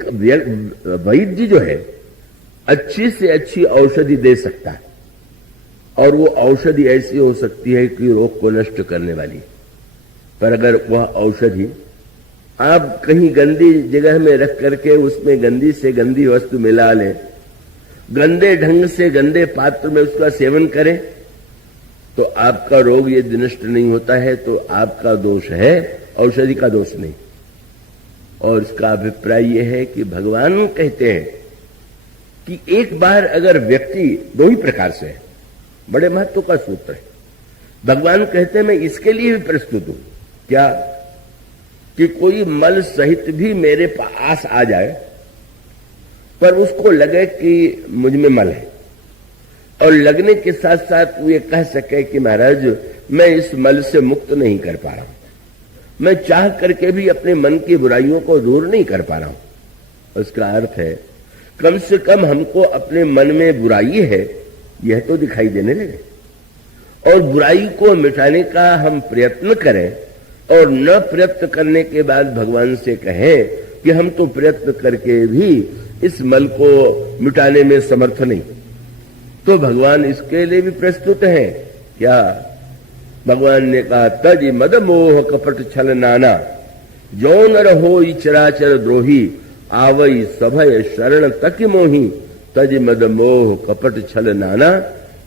एक वैद्य जो है अच्छी से अच्छी औषधि दे सकता है, और वो औषधि ऐसी हो सकती है कि रोग को नष्ट करने वाली। पर अगर वह औषधि आप कहीं गंदी जगह में रख करके उसमें गंदी से गंदी वस्तु मिला लें, गंदे ढंग से गंदे पात्र में उसका सेवन करें, तो आपका रोग यदि नष्ट नहीं होता है तो आपका दोष है, औषधि का दोष नहीं। और इसका अभिप्राय यह है कि भगवान कहते हैं कि एक बार अगर व्यक्ति दो ही प्रकार से है, बड़े महत्व का सूत्र है। भगवान कहते हैं मैं इसके लिए भी प्रस्तुत हूं, क्या कि कोई मल सहित भी मेरे पास आ जाए पर उसको लगे कि मुझ में मल है, और लगने के साथ साथ वो ये कह सके कि महाराज मैं इस मल से मुक्त नहीं कर पा रहा हूं, मैं चाह करके भी अपने मन की बुराइयों को दूर नहीं कर पा रहा हूं। उसका अर्थ है कम से कम हमको अपने मन में बुराई है यह तो दिखाई देने लगे, और बुराई को मिटाने का हम प्रयत्न करें, और न प्रयत्न करने के बाद भगवान से कहें कि हम तो प्रयत्न करके भी इस मल को मिटाने में समर्थ नहीं, तो भगवान इसके लिए भी प्रस्तुत हैं। क्या भगवान ने कहा तज मद मोह कपट छल नाना, जो नर हो चराचर द्रोही, आवई सभय शरण तक मोही, तज मद मोह कपट छल नाना,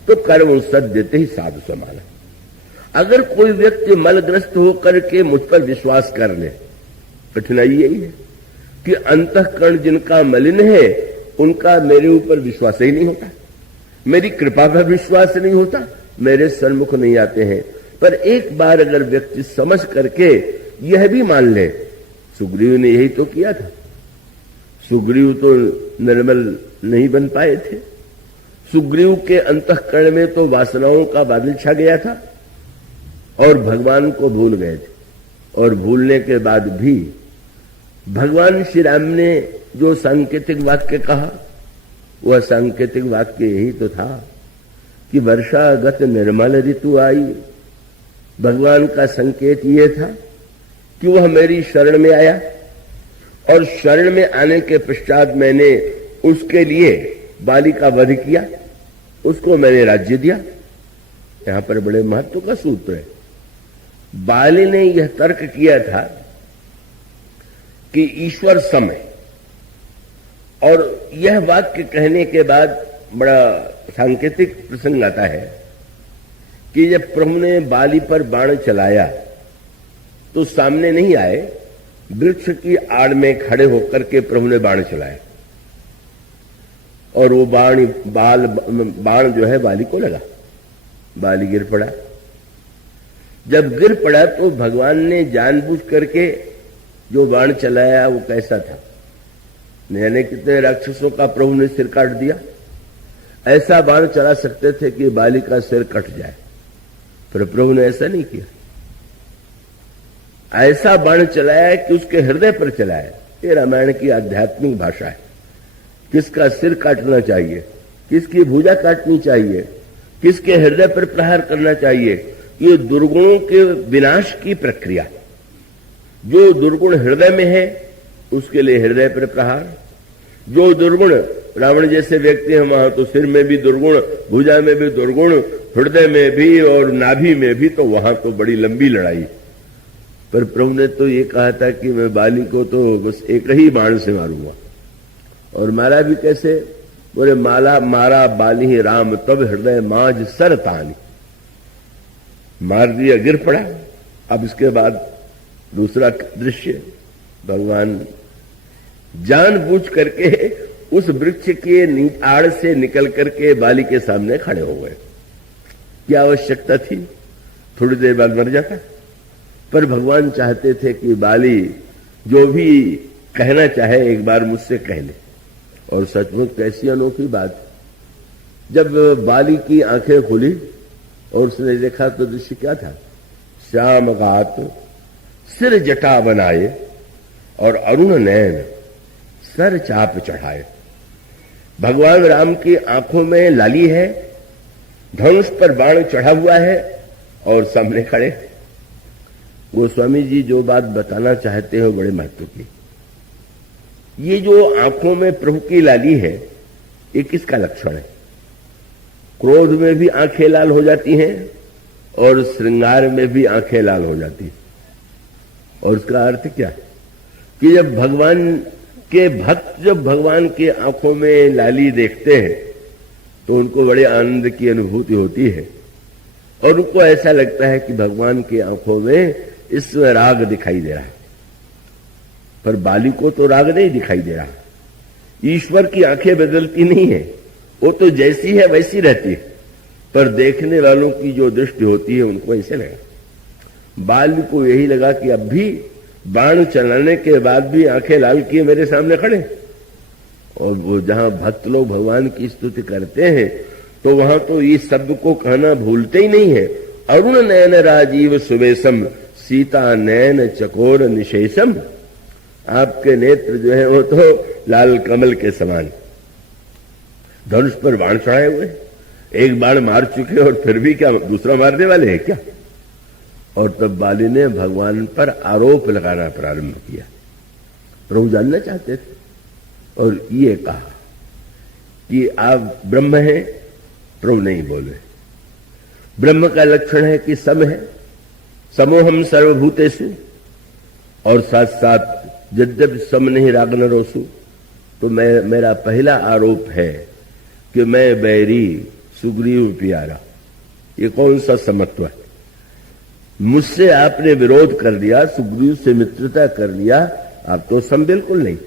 तो कर्म सद्यते ही साधु समाना। अगर कोई व्यक्ति मलग्रस्त होकर के मुझ पर विश्वास कर ले, कठिनाई यही है कि अंतःकरण जिनका मलिन है उनका मेरे ऊपर विश्वास ही नहीं होता, मेरी कृपा पर विश्वास नहीं होता, मेरे सन्मुख नहीं आते हैं। पर एक बार अगर व्यक्ति समझ करके यह भी मान ले, सुग्रीव ने यही तो किया था। सुग्रीव तो निर्मल नहीं बन पाए थे, सुग्रीव के अंतःकरण में तो वासनाओं का बादल छा गया था, और भगवान को भूल गए थे। और भूलने के बाद भी भगवान श्री राम ने जो सांकेतिक वाक्य कहा, वह सांकेतिक वाक्य यही तो था कि वर्षागत निर्मल ऋतु आई। भगवान का संकेत यह था कि वह मेरी शरण में आया, और शरण में आने के पश्चात मैंने उसके लिए बाली का वध किया, उसको मैंने राज्य दिया। यहां पर बड़े महत्व का सूत्र है। बाली ने यह तर्क किया था कि ईश्वर सम है, और यह वाक्य कहने के बाद बड़ा सांकेतिक प्रसंग आता है कि जब प्रभु ने बाली पर बाण चलाया तो सामने नहीं आए, वृक्ष की आड़ में खड़े होकर के प्रभु ने बाण चलाया, और वो बाण जो है बाली को लगा, बाली गिर पड़ा। जब गिर पड़ा तो भगवान ने जानबूझ करके जो बाण चलाया वो कैसा था, यानी कितने राक्षसों का प्रभु ने सिर काट दिया। ऐसा बाण चला सकते थे कि बाली का सिर कट जाए, पर प्रभु ने ऐसा नहीं किया। ऐसा बाण चलाया कि उसके हृदय पर चलाया। ये रामायण की आध्यात्मिक भाषा है। किसका सिर काटना चाहिए, किसकी भुजा काटनी चाहिए, किसके हृदय पर प्रहार करना चाहिए, ये दुर्गुणों के विनाश की प्रक्रिया। जो दुर्गुण हृदय में है उसके लिए हृदय पर प्रहार, जो दुर्गुण रावण जैसे व्यक्ति हैं वहां तो सिर में भी दुर्गुण, भुजा में भी दुर्गुण, हृदय में भी और नाभि में भी, तो वहां तो बड़ी लंबी लड़ाई। पर प्रभु ने तो ये कहा था कि मैं बाली को तो बस एक ही बाण से मारूंगा, और मारा भी कैसे, बोले मारा बाली राम तब हृदय माज सर तानी। मार दिया, गिर पड़ा। अब इसके बाद दूसरा दृश्य, भगवान जानबूझ करके उस वृक्ष के आड़ से निकल करके बाली के सामने खड़े हो गए। क्या आवश्यकता थी, थोड़ी देर बाद मर जाता। पर भगवान चाहते थे कि बाली जो भी कहना चाहे एक बार मुझसे कह ले। और सचमुच कैसी अनोखी बात, जब बाली की आंखें खुली और उसने देखा तो दृश्य क्या था, श्याम गात सिर जटा बनाए और अरुण नयन सर चाप चढ़ाए। भगवान राम की आंखों में लाली है, धनुष पर बाण चढ़ा हुआ है और सामने खड़े। गोस्वामी जी जो बात बताना चाहते हो बड़े महत्व की। ये जो आंखों में प्रभु की लाली है, ये किसका लक्षण है? क्रोध में भी आंखें लाल हो जाती हैं और श्रृंगार में भी आंखें लाल हो जाती हैं। और उसका अर्थ क्या है कि जब भगवान के भक्त जब भगवान के आंखों में लाली देखते हैं तो उनको बड़े आनंद की अनुभूति होती है और उनको ऐसा लगता है कि भगवान की आंखों में इसमें राग दिखाई दे रहा है। पर बाली को तो राग नहीं दिखाई दे रहा। ईश्वर की आंखें बदलती नहीं है, वो तो जैसी है वैसी रहती है, पर देखने वालों की जो दृष्टि होती है उनको ऐसे लगा। बाली को यही लगा कि अब भी बाण चलाने के बाद भी आंखें लाल किए मेरे सामने खड़े। और वो जहां भक्त लोग भगवान की स्तुति करते हैं तो वहां तो ये शब्द को कहना भूलते ही नहीं है। अरुण नयन राजीव सुवेशम सीता नयन चकोर निशेषम। आपके नेत्र जो है वो तो लाल कमल के समान। धनुष पर बाण चढ़ाए हुए, एक बाण मार चुके और फिर भी क्या दूसरा मारने वाले हैं क्या? और तब बाली ने भगवान पर आरोप लगाना प्रारंभ किया। प्रभु जानना चाहते थे और ये कहा कि आप ब्रह्म हैं। प्रभु नहीं बोले। ब्रह्म का लक्षण है कि सम है, समोहम सर्वभूतेषु, और साथ साथ यद्यपि सम नहीं राग न रोसु। तो मेरा पहला आरोप है कि मैं बैरी सुग्रीव प्यारा। ये कौन सा समत्व है? मुझसे आपने विरोध कर दिया, सुग्रीव से मित्रता कर लिया, आप तो सम बिल्कुल नहीं।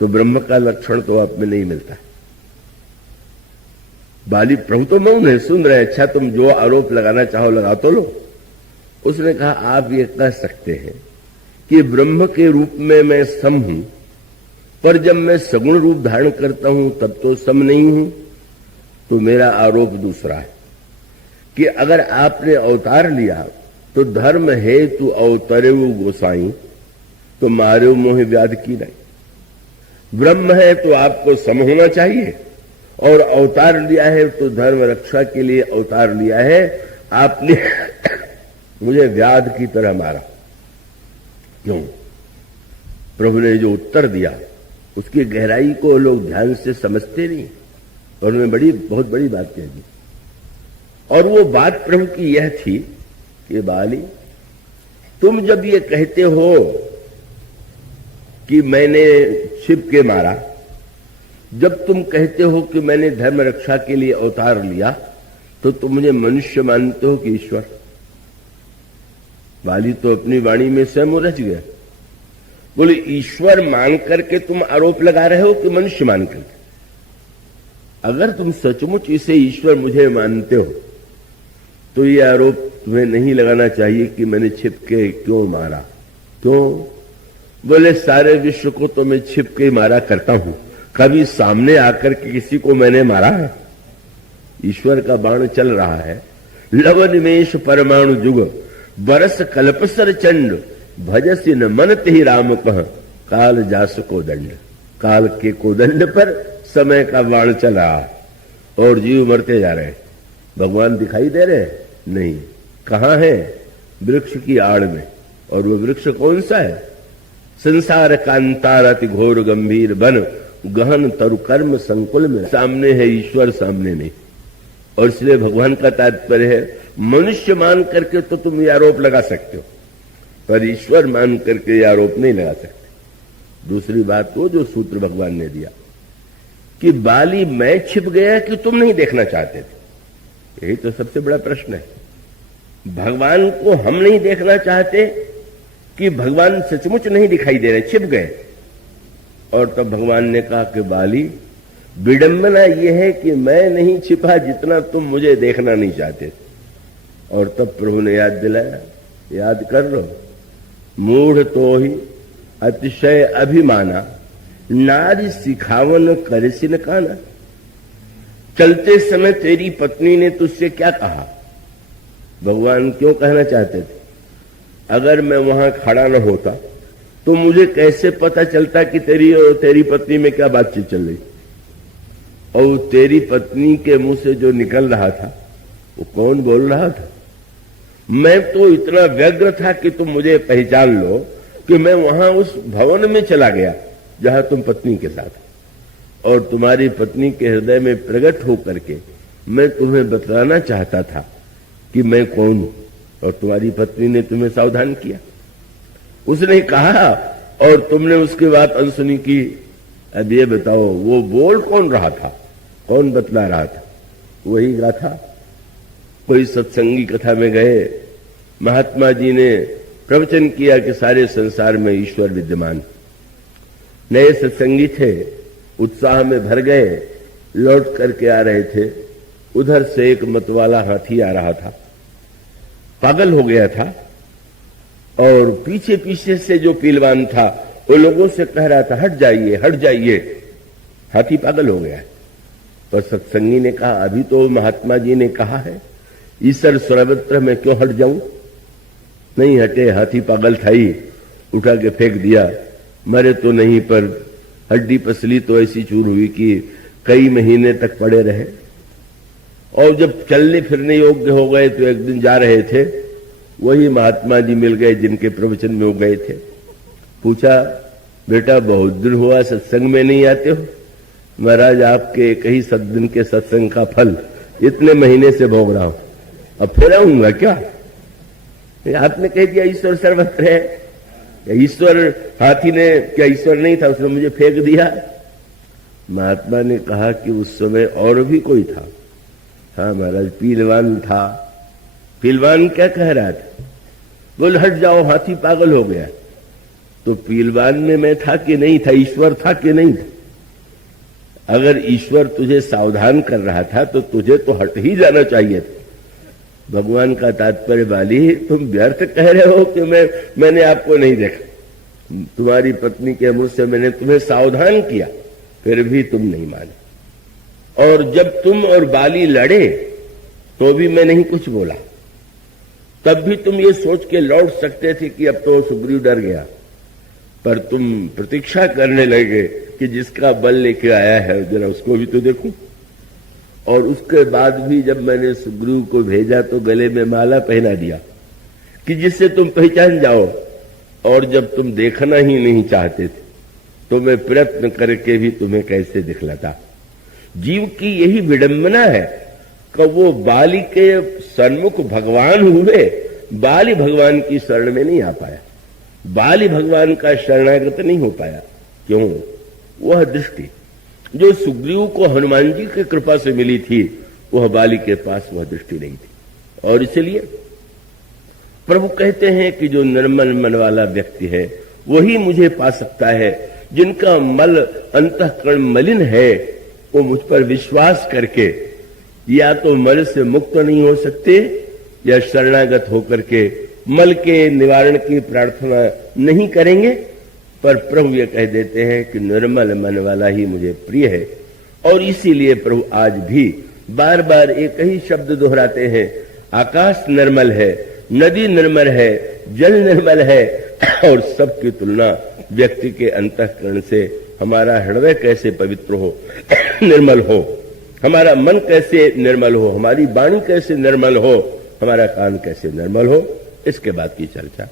तो ब्रह्म का लक्षण तो आप में नहीं मिलता। बाली प्रभु तो मौन है, सुन रहे। अच्छा तुम जो आरोप लगाना चाहो लगा तो लो। उसने कहा आप ये कह सकते हैं कि ब्रह्म के रूप में मैं सम हूं, पर जब मैं सगुण रूप धारण करता हूं तब तो सम नहीं हूं। तो मेरा आरोप दूसरा है कि अगर आपने अवतार लिया तो धर्म है तू अवतरेव गोसाई, तो मारे मोह व्याध की नहीं। ब्रह्म है तो आपको सम होना चाहिए, और अवतार लिया है तो धर्म रक्षा के लिए अवतार लिया है। आपने मुझे व्याध की तरह मारा। क्यों? प्रभु ने जो उत्तर दिया उसकी गहराई को लोग ध्यान से समझते नहीं, और उन्होंने बहुत बड़ी बात कह दी। और वो बात प्रभु की यह थी कि बाली, तुम जब ये कहते हो कि मैंने छिप के मारा, जब तुम कहते हो कि मैंने धर्म रक्षा के लिए अवतार लिया, तो तुम मुझे मनुष्य मानते हो कि ईश्वर? बाली तो अपनी वाणी में स्वयं उलझ गया। बोले ईश्वर मान करके तुम आरोप लगा रहे हो कि मनुष्य मान करके? अगर तुम सचमुच इसे ईश्वर मुझे मानते हो तो ये आरोप तुम्हें नहीं लगाना चाहिए कि मैंने छिप के क्यों मारा। क्यों? बोले सारे विश्व को तो मैं छिप के मारा करता हूं, कभी सामने आकर के किसी को मैंने मारा है? ईश्वर का बाण चल रहा है। लव निमेश परमाणु जुग बरस कल्पसर चंड भजसी न मनत ही राम कह काल जास को दंड। काल के कोदंड पर समय का बाण चल रहा है और जीव मरते जा रहे हैं। भगवान दिखाई दे रहे हैं? नहीं। कहां है? वृक्ष की आड़ में। और वो वृक्ष कौन सा है? संसार कांतार अति घोर गंभीर बन गहन तरु कर्म संकुल में। सामने है ईश्वर, सामने नहीं। और इसलिए भगवान का तात्पर्य है मनुष्य मान करके तो तुम ये आरोप लगा सकते हो, पर ईश्वर मान करके ये आरोप नहीं लगा सकते। दूसरी बात वो जो सूत्र भगवान ने दिया कि बाली मैं छिप गया कि तुम नहीं देखना चाहते थे, यही तो सबसे बड़ा प्रश्न है। भगवान को हम नहीं देखना चाहते कि भगवान सचमुच नहीं दिखाई दे रहे, छिप गए। और तब भगवान ने कहा कि बाली विडंबना यह है कि मैं नहीं छिपा जितना तुम मुझे देखना नहीं चाहते थे। और तब प्रभु ने याद दिलाया, याद कर लो, मूढ़ तो ही अतिशय अभिमाना नारी सिखावन करसिन काना। चलते समय तेरी पत्नी ने तुझसे क्या कहा? भगवान क्यों कहना चाहते थे अगर मैं वहां खड़ा न होता तो मुझे कैसे पता चलता कि तेरी और तेरी पत्नी में क्या बातचीत चल रही? और तेरी पत्नी के मुंह से जो निकल रहा था वो कौन बोल रहा था? मैं तो इतना व्यग्र था कि तुम मुझे पहचान लो कि मैं वहां उस भवन में चला गया जहां तुम पत्नी के साथ हो, और तुम्हारी पत्नी के हृदय में प्रकट होकर के मैं तुम्हें बतलाना चाहता था कि मैं कौन हूं, और तुम्हारी पत्नी ने तुम्हें सावधान किया। उसने कहा और तुमने उसकी बात अनसुनी की। अब ये बताओ वो बोल कौन रहा था, कौन बतला रहा था? वही गाथा। कोई सत्संगी कथा में गए, महात्मा जी ने प्रवचन किया कि सारे संसार में ईश्वर विद्यमान। नए सत्संगी थे, उत्साह में भर गए, लौट करके आ रहे थे, उधर से एक मतवाला हाथी आ रहा था, पागल हो गया था, और पीछे पीछे से जो पीलवान था वो लोगों से कह रहा था हट जाइए हट जाइए, हाथी पागल हो गया है। पर सत्संगी ने कहा अभी तो महात्मा जी ने कहा है ईश्वर सर्वत्र में क्यों हट जाऊं? नहीं हटे, हाथी पागल था ही, उठा के फेंक दिया। मरे तो नहीं पर हड्डी पसली तो ऐसी चूर हुई कि कई महीने तक पड़े रहे। और जब चलने फिरने योग्य हो गए तो एक दिन जा रहे थे, वही महात्मा जी मिल गए जिनके प्रवचन में वो गए थे। पूछा बेटा बहुत दिन हुआ सत्संग में नहीं आते हो? महाराज आपके एक ही सद्दिन के सत्संग का फल इतने महीने से भोग रहा हूं, अब फिर आऊंगा क्या? आपने कह दिया ईश्वर सर्वत्र है। ईश्वर, हाथी ने क्या ईश्वर नहीं था, उसने मुझे फेंक दिया। महात्मा ने कहा कि उस समय और भी कोई था। हाँ महाराज, पीलवान था। पीलवान क्या कह रहा था? बोल हट जाओ, हाथी पागल हो गया। तो पीलवान में मैं था कि नहीं था, ईश्वर था कि नहीं था? अगर ईश्वर तुझे सावधान कर रहा था तो तुझे तो हट ही जाना चाहिए था। भगवान का तात्पर्य वाली, तुम व्यर्थ कह रहे हो कि मैंने आपको नहीं देखा। तुम्हारी पत्नी के मुंह से मैंने तुम्हें सावधान किया, फिर भी तुम नहीं माने। और जब तुम और बाली लड़े तो भी मैं नहीं कुछ बोला, तब भी तुम ये सोच के लौट सकते थे कि अब तो सुग्रीव डर गया। पर तुम प्रतीक्षा करने लगे कि जिसका बल लेके आया है जरा उसको भी तो देखूं। और उसके बाद भी जब मैंने सुग्रीव को भेजा तो गले में माला पहना दिया कि जिससे तुम पहचान जाओ। और जब तुम देखना ही नहीं चाहते थे तो मैं प्रयत्न करके भी तुम्हें कैसे दिखलाता। जीव की यही विडंबना है कि वो बाली के सन्मुख भगवान हुए, बाली भगवान की शरण में नहीं आ पाया, बाली भगवान का शरणागत नहीं हो पाया। क्यों? वह दृष्टि जो सुग्रीव को हनुमान जी की कृपा से मिली थी, वह बाली के पास वह दृष्टि नहीं थी। और इसलिए प्रभु कहते हैं कि जो निर्मल मन वाला व्यक्ति है वही मुझे पा सकता है। जिनका मल अंतःकरण मलिन है वो मुझ पर विश्वास करके या तो मल से मुक्त नहीं हो सकते या शरणागत होकर के मल के निवारण की प्रार्थना नहीं करेंगे। पर प्रभु ये कह देते हैं कि निर्मल मन वाला ही मुझे प्रिय है। और इसीलिए प्रभु आज भी बार बार एक ही शब्द दोहराते हैं, आकाश निर्मल है, नदी निर्मल है, जल निर्मल है। और सबकी तुलना व्यक्ति के अंतःकरण से हमारा हृदय कैसे पवित्र हो, निर्मल हो, हमारा मन कैसे निर्मल हो, हमारी वाणी कैसे निर्मल हो, हमारा कान कैसे निर्मल हो, इसके बाद की चर्चा